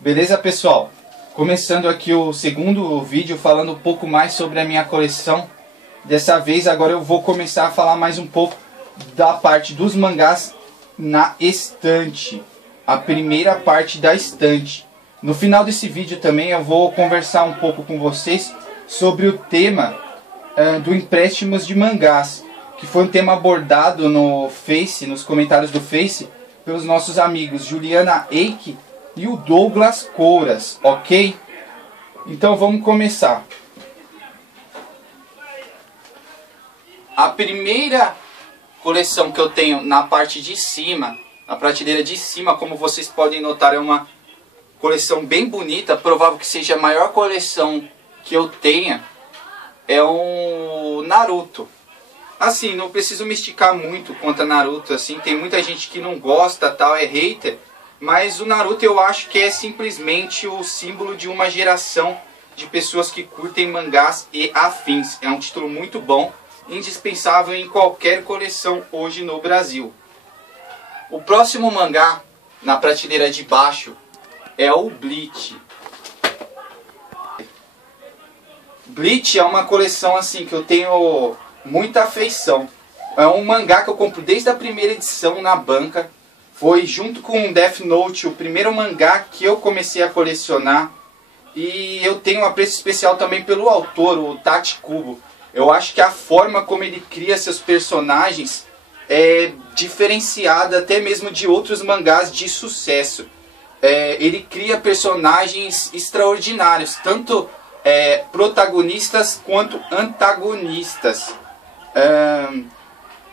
Beleza, pessoal? Começando aqui o segundo vídeo falando um pouco mais sobre a minha coleção. Dessa vez agora eu vou começar a falar mais um pouco da parte dos mangás na estante. A primeira parte da estante. No final desse vídeo também eu vou conversar um pouco com vocês sobre o tema do empréstimos de mangás, que foi um tema abordado no Face, nos comentários do Face, pelos nossos amigos Juliana Eike e o Douglas Couras, ok? Então vamos começar. A primeira coleção que eu tenho na parte de cima, na prateleira de cima, como vocês podem notar, é uma coleção bem bonita, provável que seja a maior coleção que eu tenha, é o Naruto. Assim, não preciso me esticar muito quanto a Naruto, assim, tem muita gente que não gosta, tal, é hater, mas o Naruto eu acho que é simplesmente o símbolo de uma geração de pessoas que curtem mangás e afins. É um título muito bom, indispensável em qualquer coleção hoje no Brasil. O próximo mangá na prateleira de baixo é o Bleach. Bleach é uma coleção assim que eu tenho muita afeição. É um mangá que eu compro desde a primeira edição na banca. Foi junto com Death Note o primeiro mangá que eu comecei a colecionar. E eu tenho um apreço especial também pelo autor, o Tati Kubo. Eu acho que a forma como ele cria seus personagens é diferenciada até mesmo de outros mangás de sucesso. Ele cria personagens extraordinários, tanto protagonistas quanto antagonistas.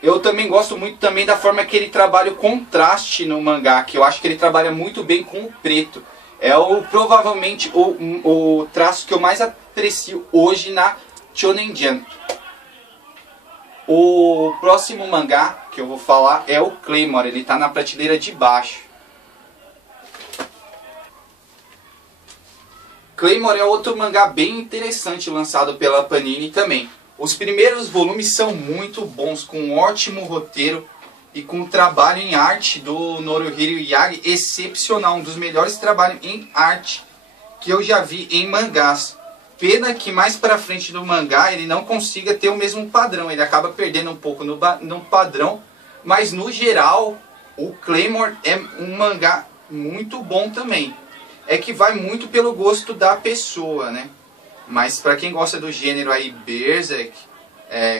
Eu também gosto muito também da forma que ele trabalha o contraste no mangá, que eu acho que ele trabalha muito bem com o preto. Provavelmente o traço que eu mais aprecio hoje na Shonen Jump. O próximo mangá que eu vou falar é o Claymore, ele está na prateleira de baixo. Claymore é outro mangá bem interessante lançado pela Panini também. Os primeiros volumes são muito bons, com um ótimo roteiro e com um trabalho em arte do Norihiro Yagi excepcional, um dos melhores trabalhos em arte que eu já vi em mangás. Pena que mais pra frente do mangá ele não consiga ter o mesmo padrão, ele acaba perdendo um pouco no padrão, mas no geral o Claymore é um mangá muito bom também. É que vai muito pelo gosto da pessoa, né? Mas para quem gosta do gênero aí Berserk,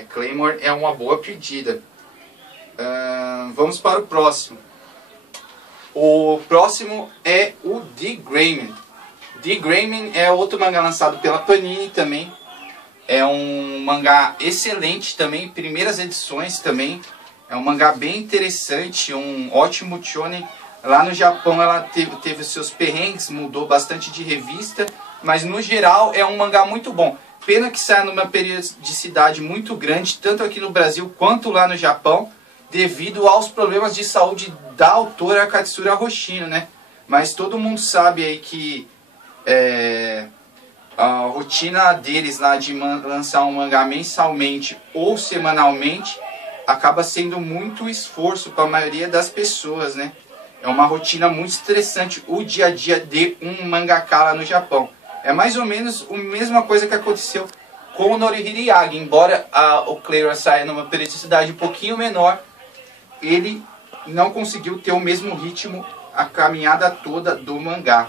Claymore é uma boa pedida. Vamos para o próximo. O próximo é o The Gray Man. The Gray Man é outro mangá lançado pela Panini também. É um mangá excelente também, primeiras edições também. É um mangá bem interessante, um ótimo shonen. Lá no Japão ela teve seus perrengues, mudou bastante de revista, mas no geral é um mangá muito bom. Pena que saia numa periodicidade muito grande, tanto aqui no Brasil quanto lá no Japão, devido aos problemas de saúde da autora Katsura Hoshino, né? Mas todo mundo sabe aí que a rotina deles lá de lançar um mangá mensalmente ou semanalmente acaba sendo muito esforço para a maioria das pessoas, né? É uma rotina muito estressante o dia a dia de um mangaka lá no Japão. É mais ou menos a mesma coisa que aconteceu com o Norihiro Yagi. Embora o Claymore saia numa periodicidade um pouquinho menor, ele não conseguiu ter o mesmo ritmo a caminhada toda do mangá.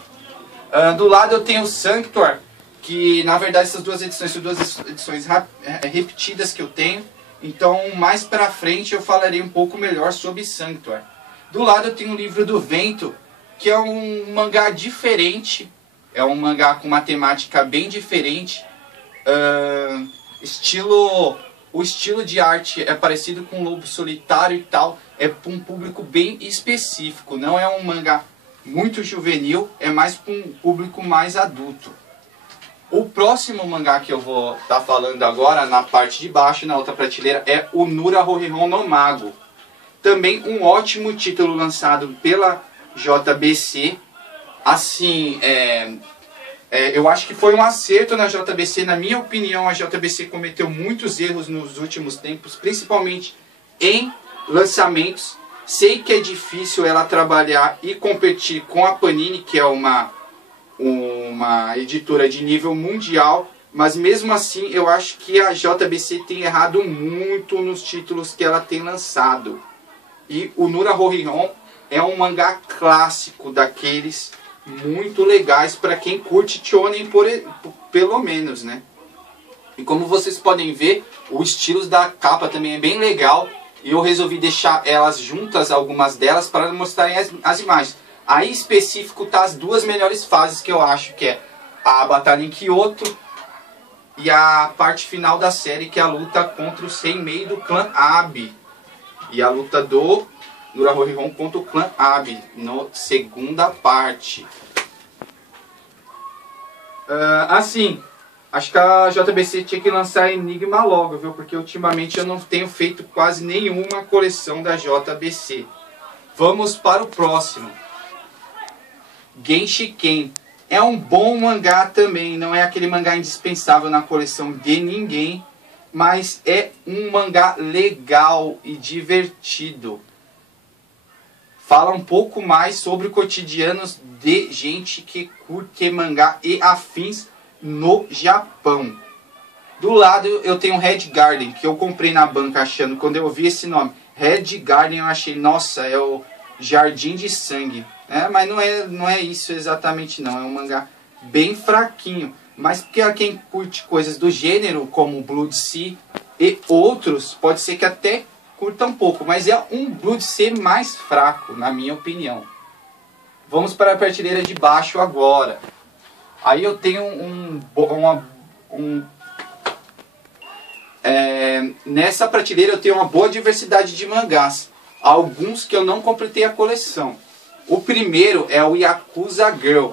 Do lado eu tenho o Sanctuary, que na verdade essas duas edições são duas edições repetidas que eu tenho. Então mais pra frente eu falarei um pouco melhor sobre Sanctuary. Do lado eu tenho o Livro do Vento, que é um mangá diferente. É um mangá com uma temática bem diferente. O estilo de arte é parecido com o Lobo Solitário e tal. É para um público bem específico. Não é um mangá muito juvenil, é mais para um público mais adulto. O próximo mangá que eu vou estar falando agora, na parte de baixo, na outra prateleira, é o Nura Hoihon no Mago. Também um ótimo título lançado pela JBC. Assim, eu acho que foi um acerto na JBC. Na minha opinião, a JBC cometeu muitos erros nos últimos tempos, principalmente em lançamentos. Sei que é difícil ela trabalhar e competir com a Panini, que é uma uma editora de nível mundial, mas mesmo assim eu acho que a JBC tem errado muito nos títulos que ela tem lançado. E o Nura Horihon é um mangá clássico, daqueles muito legais para quem curte shonen pelo menos, né? E como vocês podem ver, o estilo da capa também é bem legal. E eu resolvi deixar elas juntas, algumas delas, para mostrarem as imagens. Aí específico tá as duas melhores fases que eu acho, que é a batalha em Kyoto e a parte final da série, que é a luta contra o Senmei do clã Abi. E a luta do Nura Horihon contra o clã Abi, na segunda parte. Assim, acho que a JBC tinha que lançar Enigma logo, viu? Porque ultimamente eu não tenho feito quase nenhuma coleção da JBC. Vamos para o próximo. Genshiken. É um bom mangá também, não é aquele mangá indispensável na coleção de ninguém, mas é um mangá legal e divertido. Fala um pouco mais sobre cotidianos de gente que curte mangá e afins no Japão. Do lado eu tenho Red Garden, que eu comprei na banca achando, quando eu ouvi esse nome, Red Garden, eu achei, nossa, é o Jardim de Sangue. Mas não é isso exatamente não, é um mangá bem fraquinho. Mas para quem curte coisas do gênero, como Blood Sea e outros, pode ser que até curta um pouco, mas é um Blood Sea mais fraco, na minha opinião. Vamos para a prateleira de baixo agora. Aí eu tenho nessa prateleira eu tenho uma boa diversidade de mangás. Alguns que eu não completei a coleção. O primeiro é o Yakuza Girl.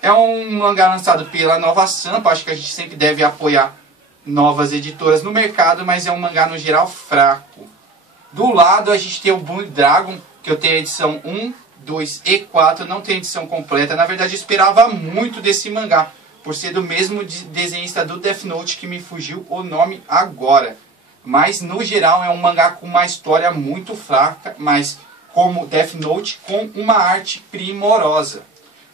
É um mangá lançado pela Nova Sampa. Acho que a gente sempre deve apoiar novas editoras no mercado, mas é um mangá no geral fraco. Do lado a gente tem o Blue Dragon, que eu tenho a edição 1, 2 e 4, não tem edição completa. Na verdade eu esperava muito desse mangá, por ser do mesmo desenhista do Death Note, que me fugiu o nome agora. Mas no geral é um mangá com uma história muito fraca, mas como Death Note, com uma arte primorosa.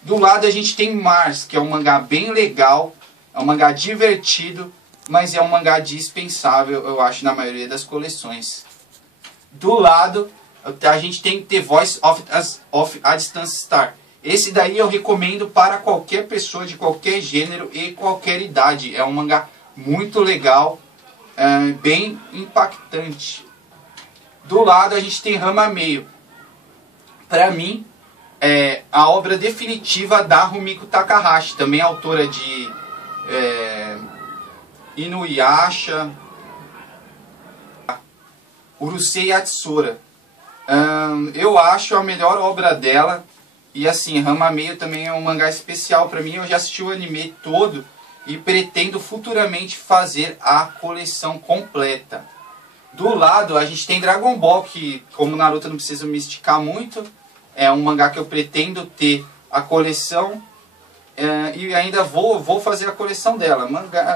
Do lado a gente tem Mars, que é um mangá bem legal, é um mangá divertido, mas é um mangá dispensável, eu acho, na maioria das coleções. Do lado a gente tem The Voice of a Distance Star. Esse daí eu recomendo para qualquer pessoa de qualquer gênero e qualquer idade. É um mangá muito legal, bem impactante. Do lado a gente tem Rama Meio. Para mim, é a obra definitiva da Rumiko Takahashi, também autora de Inuyasha, Urusei Yatsura. Eu acho a melhor obra dela. E assim, Rama Meio também é um mangá especial para mim. Eu já assisti o anime todo e pretendo futuramente fazer a coleção completa. Do lado a gente tem Dragon Ball, que como Naruto não precisa me esticar muito. É um mangá que eu pretendo ter a coleção. E ainda vou fazer a coleção dela.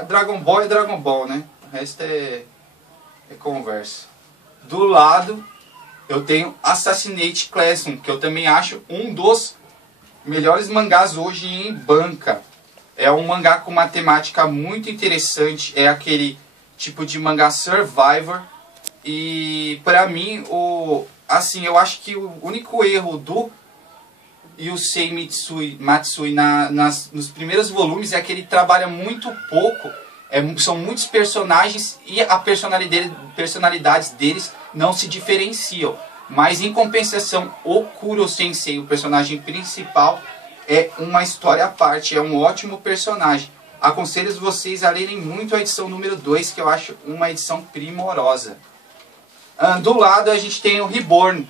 Dragon Ball é Dragon Ball, né? O resto é conversa. Do lado eu tenho Assassinate Classroom, que eu também acho um dos melhores mangás hoje em banca. É um mangá com uma temática muito interessante. É aquele tipo de mangá Survivor. E pra mim, eu acho que o único erro do Yusei Matsui nos primeiros volumes é que ele trabalha muito pouco. São muitos personagens e a personalidades deles não se diferenciam. Mas em compensação, o Kuro Sensei, o personagem principal, é uma história à parte, é um ótimo personagem. Aconselho vocês a lerem muito a edição número 2, que eu acho uma edição primorosa. Do lado a gente tem o Reborn.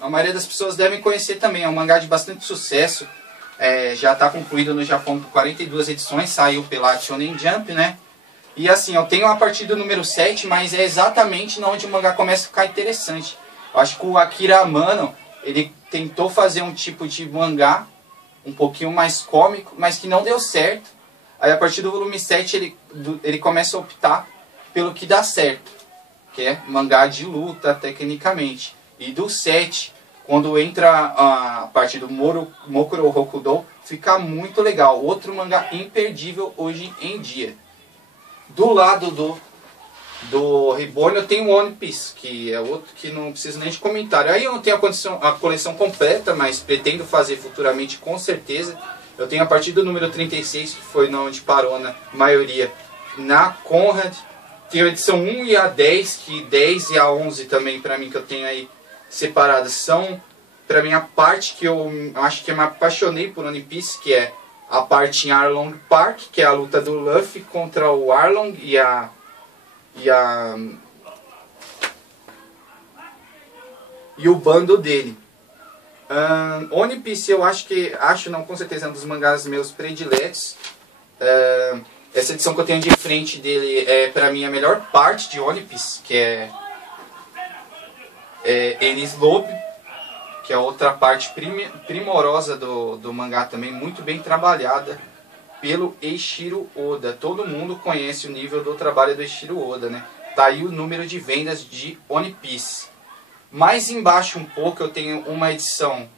A maioria das pessoas devem conhecer também, é um mangá de bastante sucesso. Já está concluído no Japão por 42 edições, saiu pela Shonen Jump, né? E assim, eu tenho a partir do número 7, mas é exatamente onde o mangá começa a ficar interessante. Eu acho que o Akira Amano, ele tentou fazer um tipo de mangá um pouquinho mais cômico, mas que não deu certo. Aí a partir do volume 7 ele começa a optar pelo que dá certo, que é mangá de luta tecnicamente. E do 7, quando entra a parte do Mokuro Hokudo, fica muito legal. Outro mangá imperdível hoje em dia. Do lado do Reborn eu tenho One Piece, que é outro que não preciso nem de comentário. Aí eu não tenho a coleção completa, mas pretendo fazer futuramente com certeza. Eu tenho a partir do número 36, que foi onde parou na maioria, na Conrad. Tenho a edição 1 e a 10, que 10 e a 11 também para mim, que eu tenho aí separadas, são para mim a parte que eu acho que eu me apaixonei por One Piece, que é a parte em Arlong Park, que é a luta do Luffy contra o Arlong e o bando dele. One Piece eu com certeza é um dos mangás meus prediletos. Essa edição que eu tenho de frente dele é pra mim a melhor parte de One Piece, que é Enies Lobby, que é outra parte primorosa do mangá também, muito bem trabalhada pelo Eiichiro Oda. Todo mundo conhece o nível do trabalho do Eiichiro Oda, né? Tá aí o número de vendas de One Piece. Mais embaixo um pouco eu tenho uma edição,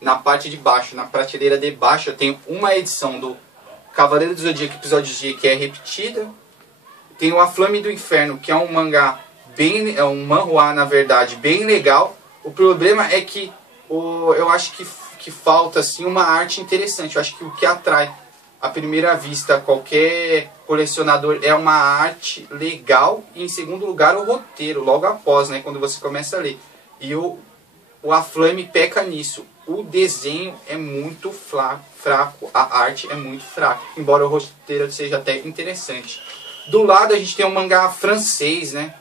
na parte de baixo, na prateleira de baixo, eu tenho uma edição do Cavaleiro do Zodíaco, episódio G, que é repetida. Tem o A Flame do Inferno, que é um mangá é um manhwa, na verdade, bem legal. O problema é que eu acho que falta assim uma arte interessante. Eu acho que o que atrai à primeira vista qualquer colecionador é uma arte legal e, em segundo lugar, o roteiro, logo após, né, quando você começa a ler. E o A Flame peca nisso. O desenho é muito fraco, a arte é muito fraca, embora o roteiro seja até interessante. Do lado a gente tem um mangá francês, né?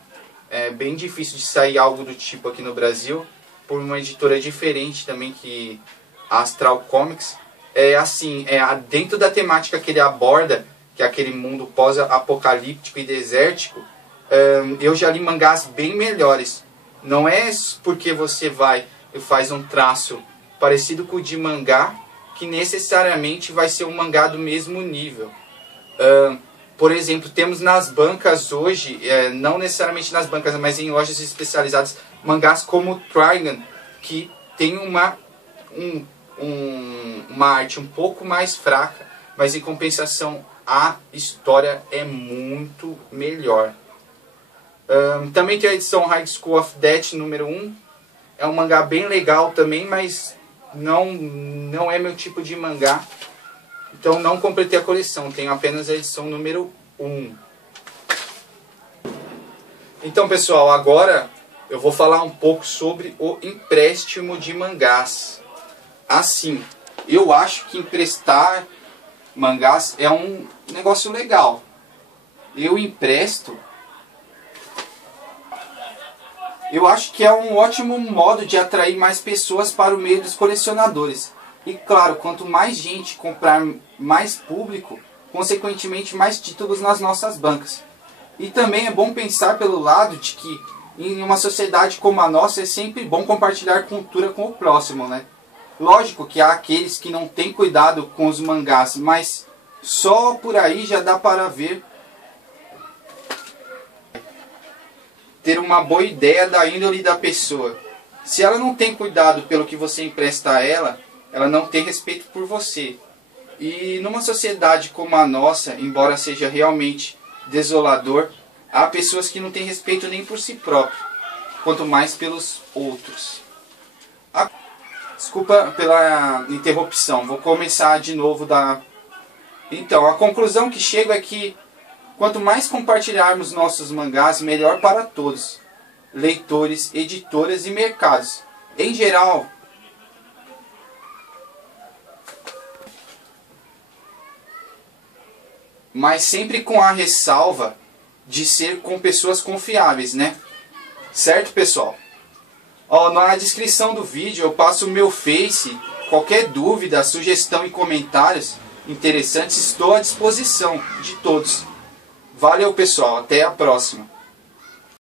É bem difícil de sair algo do tipo aqui no Brasil, por uma editora diferente também, que a Astral Comics. Dentro da temática que ele aborda, que é aquele mundo pós-apocalíptico e desértico, eu já li mangás bem melhores. Não é porque você vai e faz um traço parecido com o de mangá, que necessariamente vai ser um mangá do mesmo nível. Por exemplo, temos nas bancas hoje, não necessariamente nas bancas, mas em lojas especializadas, mangás como Trigun, que tem uma arte um pouco mais fraca, mas em compensação a história é muito melhor. Também tem a edição High School of Death número 1, é um mangá bem legal também, mas não é meu tipo de mangá, então não completei a coleção, tenho apenas a edição número 1. Então, pessoal, agora eu vou falar um pouco sobre o empréstimo de mangás. Assim, eu acho que emprestar mangás é um negócio legal. Eu empresto. Eu acho que é um ótimo modo de atrair mais pessoas para o meio dos colecionadores. E claro, quanto mais gente comprar, mais público, consequentemente mais títulos nas nossas bancas. E também é bom pensar pelo lado de que em uma sociedade como a nossa é sempre bom compartilhar cultura com o próximo, né? Lógico que há aqueles que não têm cuidado com os mangás, mas só por aí já dá para ver, ter uma boa ideia da índole da pessoa. Se ela não tem cuidado pelo que você empresta a ela, ela não tem respeito por você. E numa sociedade como a nossa, embora seja realmente desolador, há pessoas que não têm respeito nem por si próprio, quanto mais pelos outros. Desculpa pela interrupção, vou começar de novo Então, a conclusão que chego é que quanto mais compartilharmos nossos mangás, melhor para todos, leitores, editoras e mercados. Em geral, mas sempre com a ressalva de ser com pessoas confiáveis, né? Certo, pessoal? Na descrição do vídeo eu passo o meu Face. Qualquer dúvida, sugestão e comentários interessantes, estou à disposição de todos. Valeu, pessoal. Até a próxima.